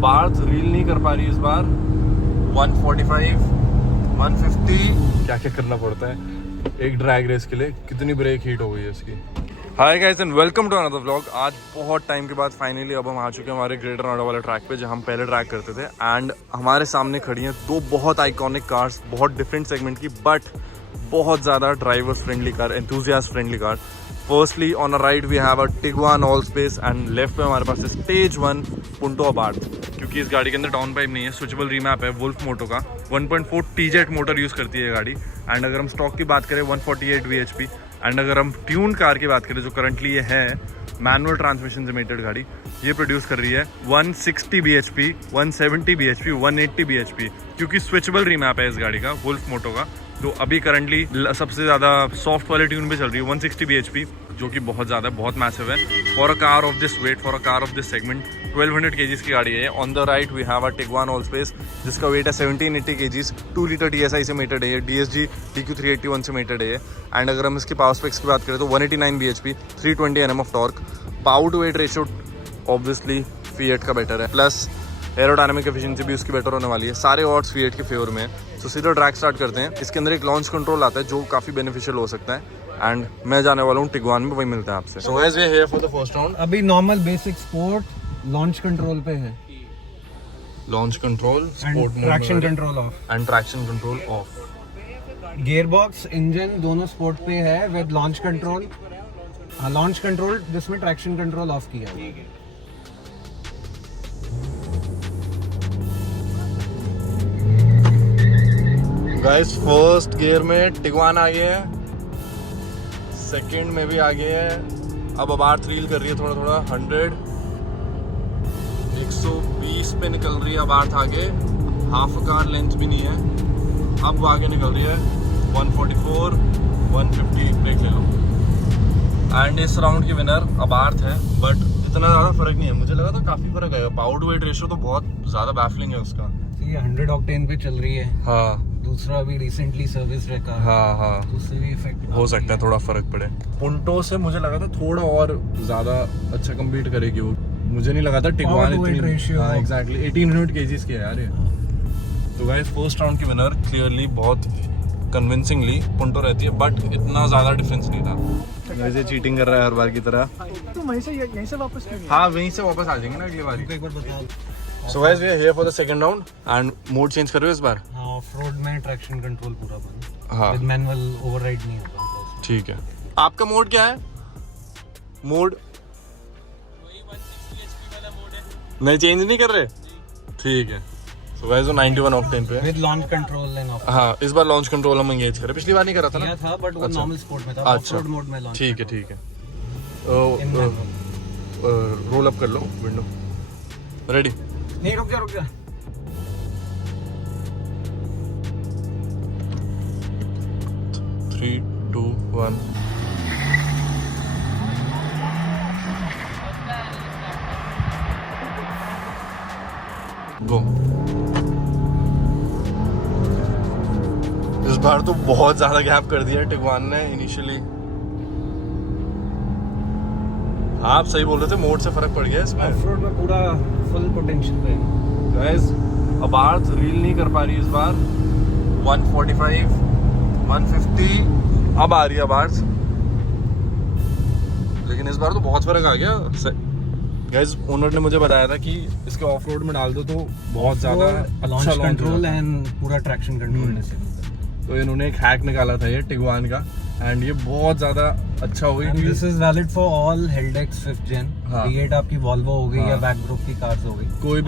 Abarth reel नहीं कर पा रही इस बार। 145, 150 क्या क्या करना पड़ता है एक ड्रैग रेस के लिए। कितनी ब्रेक हीट हो गई है इसकी। Hi guys and welcome to another vlog. आज बहुत टाइम के बाद फाइनली अब हम आ चुके हैं हमारे ग्रेटर नोएडा वाले ट्रैक पे जहाँ हम पहले ट्रैक करते थे। एंड हमारे सामने खड़ी हैं दो बहुत आइकॉनिक कार्स, बहुत डिफरेंट सेगमेंट की बट बहुत ज़्यादा drivers friendly car, enthusiast friendly car. Firstly on a right we have a Tiguan all space and left पे हमारे पास है स्टेज 1 पुंटो अबार्थ। क्योंकि इस गाड़ी के अंदर डाउन पाइप नहीं है, स्विचेबल रीमैप है वुल्फ मोटो का। 1.4 टीजेट मोटर यूज़ करती है ये गाड़ी। एंड अगर हम स्टॉक की बात करें 148 VHP। एंड अगर हम ट्यून कार की बात करें जो करंटली ये है मैनुअल ट्रांसमिशन से मेटेड गाड़ी, ये प्रोड्यूस कर रही है 160 BHP, 170 BHP, 180 BHP। क्योंकि स्विचेबल रीमैप है इस गाड़ी का वुल्फ मोटो का। तो अभी करंटली सबसे ज़्यादा सॉफ्ट वाले ट्यून पे चल रही है 160 BHP, जो कि बहुत ज़्यादा बहुत मैसिव है for a car of this weight, for a car of this segment. 1200 kgs की गाड़ी है। On the right we have a Tiguan all space जिसका वेट है 1780 kgs, 2 लीटर TSI से मेटेड है, DSG DQ381 से मेटेड है। एंड अगर हम इसके पावर स्पेक्स की बात करें तो 189 BHP, 320 Nm of torque. Power to weight ratio obviously Fiat का बेटर है, प्लस एरोडायनामिक एफिशिएंसी भी उसकी बेटर होने वाली है। सारे ऑड्स फिएट के फेवर में है। तो सीधा ट्रैक स्टार्ट करते हैं। इसके अंदर एक लॉन्च कंट्रोल आता है जो काफ़ी बेनिफिशियल हो सकता है। एंड मैं जाने वाला हूँ टिगुआन में, वही मिलता है आपसे। So guys we are here for the first round. अभी normal basic sport launch control पे है। Launch control, sport mode, traction control off and traction control off. Gear box engine दोनों स्पोर्ट पे है विद लॉन्च कंट्रोल। हाँ, launch control जिसमें traction control off किया है। गाइस फर्स्ट गियर में टिगुआन आ गया है, सेकंड में भी आ गया है। अब अबार्थ रील कर रही है थोड़ा थोड़ा 100, 120 पे निकल रही है अबार्थ आगे। हाफ कार लेंथ भी नहीं है। अब वो आगे निकल रही है 144, 150। ब्रेक ले लो। एंड इस राउंड की विनर अबार्थ है बट इतना ज़्यादा फर्क नहीं है। मुझे लगा था काफ़ी फर्क आएगा। पावर टू वेट रेशियो तो बहुत ज़्यादा बैफलिंग है उसका। ये 100 ऑक्टेन पे चल रही है। हाँ, दूसरा अभी रिसेंटली सर्विस रखा। हाँ, तो उससे भी इफेक्ट हो सकता है, थोड़ा फर्क पड़े। पुंटो से मुझे लगा था थोड़ा और ज़्यादा अच्छा कम्पीट करेगी वो। मुझे नहीं लगा था टिगुआन इतनी। हाँ एग्जैक्टली 1800 kgs की है यार ये। तो गाइस फर्स्ट राउंड की विनर क्लियरली बहुत कन्विंसिंगली पुंटो रहती है बट इतना ज़्यादा डिफरेंस नहीं था। वैसे चीटिंग कर रहा है हर बार की तरह। तो वहीं से वापस हाँ वहीं से वापस आ जाएंगे ना अगली बार। एक बार बताओ। So guys we are here for the second round and mode change कर रहे हो इस बार। हाँ, ऑफ रोड में ट्रैक्शन कंट्रोल पूरा बंद। हाँ विद मैनुअल ओवरराइड नहीं होगा। ठीक है। आपका मोड क्या है? मोड वही 160 HP वाला मोड है। नहीं चेंज नहीं कर रहे? ठीक है। सो गाइस वो 91 ऑक्टेन पे है। With launch control end of. हाँ इस बार लॉन्च कंट्रोल हम एंगेज करें। पिछली बार नहीं करा था ना? था बट वो अच्छा। नॉर्मल स्पोर्ट में था। अच्छा। ऑफ रोड मोड में लॉन्च। ठीक है। रोल अप कर लो विंडो। रेडी? नहीं, रुक जा। 3, 2, 1। गो। इस बार तो बहुत ज्यादा गैप कर दिया टिगुआन ने इनिशियली। आप सही बोल रहे थे, मोड से फर्क पड़ गया इसमें। ऑफ रोड में पूरा फुल पोटेंशियल पे है। गाइस अबार्थ रील नहीं कर पा रही इस बार। 145, 150 अब आ रही है अबार्थ, लेकिन इस बार तो बहुत फर्क आ गया। गाइस ओनर ने मुझे बताया था कि इसके ऑफ रोड में डाल दो तो बहुत ज्यादा अच्छा लॉन्च launch कंट्रोल होगा। एंड पूरा ट्रैक्शन कंट्रोल। तो इन्होंने एक हैक निकाला था ये टिगुआन का एंड ये बहुत ज्यादा अच्छा हो गई। This is valid for all Haldex 5th gen। हाँ। B8 आपकी वॉल्वो हो गई हाँ। या बैक ग्रुप की कार्स हो गई, कोई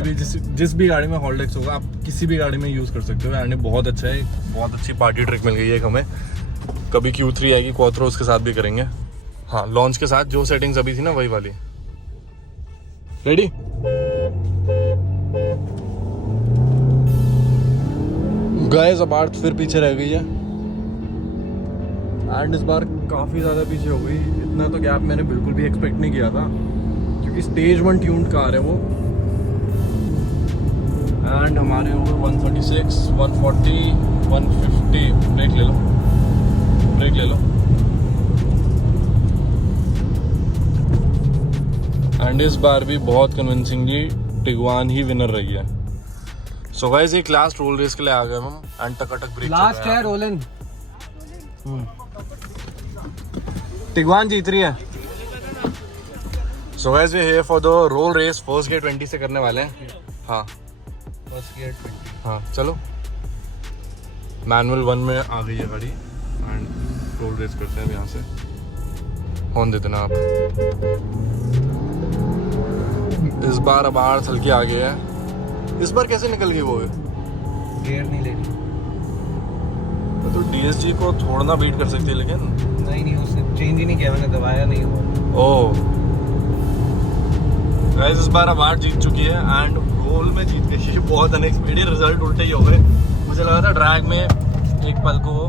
भी जिस भी गाड़ी में हॉल्डेक्स होगा आप किसी भी गाड़ी में यूज कर सकते हो। एंड ये बहुत अच्छा है, बहुत अच्छी पार्टी ट्रिक मिल गई है हमें। कभी Q3 आएगी क्वात्रो उसके साथ भी करेंगे। हाँ लॉन्च के साथ जो सेटिंग्स अभी थी ना वही वाली। रेडी? गाइस अबार्थ फिर पीछे रह गई है एंड इस बार काफ़ी ज़्यादा पीछे हो गई। इतना तो गैप मैंने बिल्कुल भी एक्सपेक्ट नहीं किया था क्योंकि स्टेज 1 ट्यून्ड कार है वो। एंड हमारे ओवर 136, 140, 150। ब्रेक ले लो। एंड इस बार भी बहुत कन्विंसिंगली टिगवान ही विनर रही है। सो गाइस एक लास्ट रोल रेस के लिए आ गए हम एंड टकाटक ब्रेक लास्ट है रोलन। टिगवान जीत रही है। So guys we here for the roll race. First gear 20 से करने वाले हैं। हाँ फर्स्ट गियर 20। हाँ चलो मैनुअल 1 में आ गई है गाड़ी एंड रोल रेस करते हैं यहाँ से। हॉर्न दे देना आप। इस बार अबार्थ हल्की आ गई है। इस बार कैसे निकल गई वो? गियर नहीं ले रही। तो DSG को थोड़ा ना बीट कर सकती है लेकिन नहीं उसने चेंज ही नहीं किया, मैंने दबाया नहीं हुआ। ओह गाइस इस बार अबार्थ जीत चुकी है एंड रोल में जीत गई। बहुत अनएक्सपेक्टेड रिजल्ट उल्टे ही हो गए। मुझे लगा था ड्रैग में एक पल को वो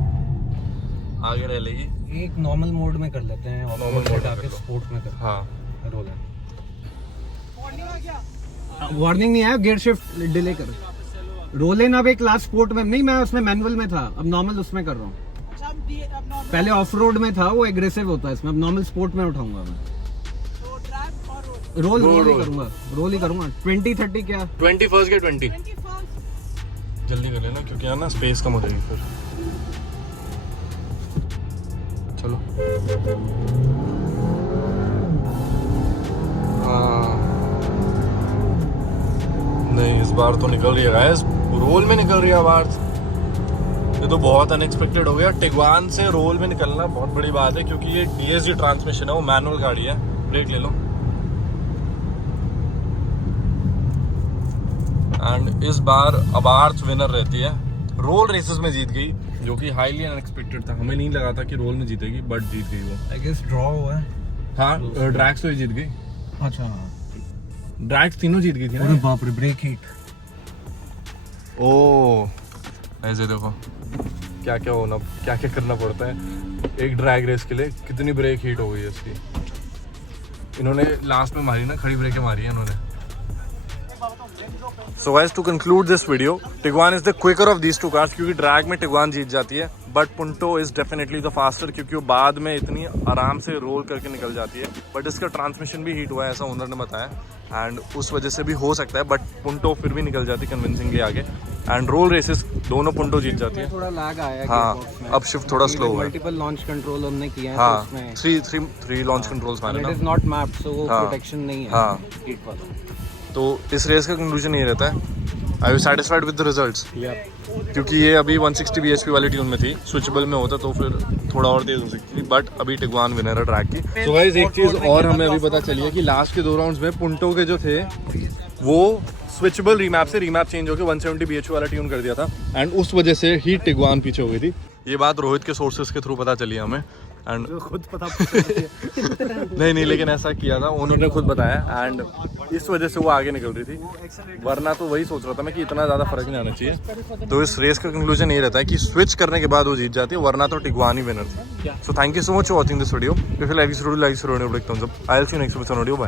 आगे रह लेगी। एक नॉर्मल मोड में कर लेते हैं, Normal नॉर्मल mode मोड में आके कर लो। स्पोर्ट में कर। हाँ रोलन वार्निंग नहीं आया, गियर शिफ्ट डिले कर। रोलन अब एक लास्ट स्पोर्ट में नहीं, मैं उसमें मैनुअल में था, अब नॉर्मल उसमें कर रहा हूँ। पहले ऑफ रोड में था, वो एग्रेसिव होता है इसमें, अब नॉर्मल स्पोर्ट में उठाऊंगा मैं। रोल ही करूंगा, रोल ही करूंगा। 20-30 क्या 20 फर्स्ट गियर 20 जल्दी कर लेना क्योंकि यार ना स्पेस कम हो जाएगी फिर। चलो हाँ नहीं इस बार तो निकल रही है गाइस, रोल में निकल रही है आवाज। ये तो बहुत अनएक्सपेक्टेड हो गया। टिगवान से रोल में निकलना बहुत बड़ी बात है क्योंकि ये DSG ट्रांसमिशन है, वो मैनुअल गाड़ी है। ब्रेक ले लो। एंड इस बार अबार्थ विनर रहती है। रोल रेसेस में जीत गई जो कि हाईली अनएक्सपेक्टेड था। हमें नहीं लगा था कि रोल में जीतेगी बट जीत गई वो। आई गेस ड्रॉ हुआ है। हाँ ड्रैग्स तो ही जीत गई। अच्छा ड्रैग्स तीनों जीत गई थी अरे ना। बाप रे, ब्रेक हीट। ओ ऐसे देखो क्या क्या होना, क्या क्या करना पड़ता है एक ड्रैग रेस के लिए। कितनी ब्रेक हीट हो गई है इसकी। इन्होंने लास्ट में मारी ना, खड़ी ब्रेकें मारी है इन्होंने। So guys, to conclude this video, Tiguan is the quicker of these two cars क्योंकि ड्रैग में Tiguan जीत जाती है, but Punto is definitely the faster क्योंकि वो बाद में इतनी आराम से रोल करके निकल जाती है। बट इसका ट्रांसमिशन भी हीट हुआ है ऐसा ओनर ने बताया एंड उस वजह से भी हो सकता है, बट Punto फिर भी निकल जाती है कन्विंसिंगली आगे। एंड रोल रेसेस दोनों Punto जीत जाती है। थोड़ा लैग आया है हाँ gearbox में। अब शिफ्ट थोड़ा स्लो है। मल्टीपल लॉन्च कंट्रोल हमने किया है हाँ तो उसमें 3 लॉन्च कंट्रोल्स मारे इट ना। इज नॉट मैप्ड, सो वो हाँ। प्रोटेक्शन नहीं है हाँ। हीट वाला। तो इस रेस का कंक्लूजन ये रहता है, I was satisfied with the results क्योंकि ये अभी 160 bhp वाली ट्यून में थी। स्विचेबल में होता तो फिर थोड़ा और तेज हो सकती थी, बट अभी टिगवान विनर है ट्रैक की। सो गाइस एक चीज़ और हमें अभी पता चली है कि लास्ट के 2 राउंड्स में पुंटो के जो थे वो स्विचेबल रीमैप से रीमैप चेंज होकर 170 bhp वाला ट्यून कर दिया था एंड उस वजह से ही टिगवान पीछे हो गई थी। ये बात रोहित के सोर्सेज के थ्रू पता चली है हमें एंड खुद पता नहीं लेकिन ऐसा किया था उन्होंने खुद बताया एंड इस वजह से वो आगे निकल रही थी, वरना तो वही सोच रहा था मैं कि इतना ज़्यादा फर्क नहीं आना चाहिए। तो इस रेस का कंक्लूजन ये रहता है कि स्विच करने के बाद वो जीत जाती है, वरना तो टिगवान ही विनर थी। So thank you so much for watching this video. If you like this video, like this video, I will see you next video. Bye.